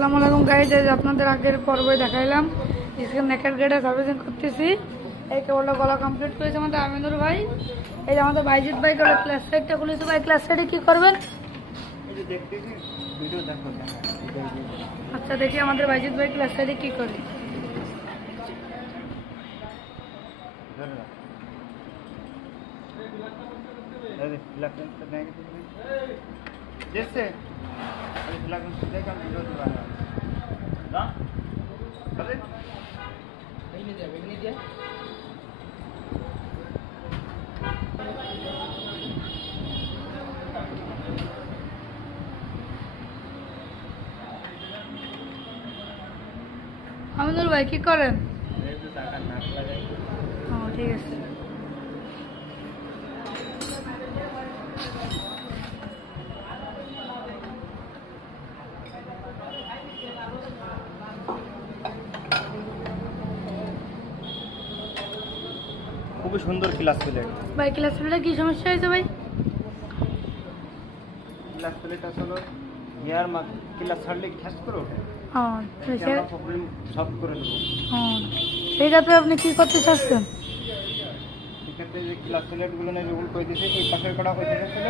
আসসালামু আলাইকুম গাইজ, আপনাদের আগের পর্বে দেখাইলাম স্ক্রিন নেকেট গেটে সার্ভিসিং করতেছি। এই কেবলটা গলা কমপ্লিট করেছে আমাদের আমিনুর ভাই। এই যে আমাদের বাইজিৎ ভাই কেবল ক্লাস সাইডটা খুলেছে। ভাই ক্লাস সাইডে কী করবেন? আচ্ছা দেখি আমাদের বাইজিৎ ভাই ক্লাস সাইডে কী করে। जैसे আমিনুর ভাই কী করেন? ও ঠিক আছে। খুবই সুন্দর ক্লাস প্লেট। ভাই ক্লাস প্লেটে কী সমস্যা হয়েছে ভাই? ক্লাস প্লেট আসলে হেয়ার মার্ক ক্লাস ছাড়লে খ্যাস করো ও প্রবলেম সলভ করে দেবো। সেক্ষেত্রে আপনি কী করতে চাচ্ছেন? সেক্ষেত্রে যে ক্লাস প্লেটগুলো নিয়ে যেগুলো করে দিয়েছে এই পাশের কটা করে দিয়েছিল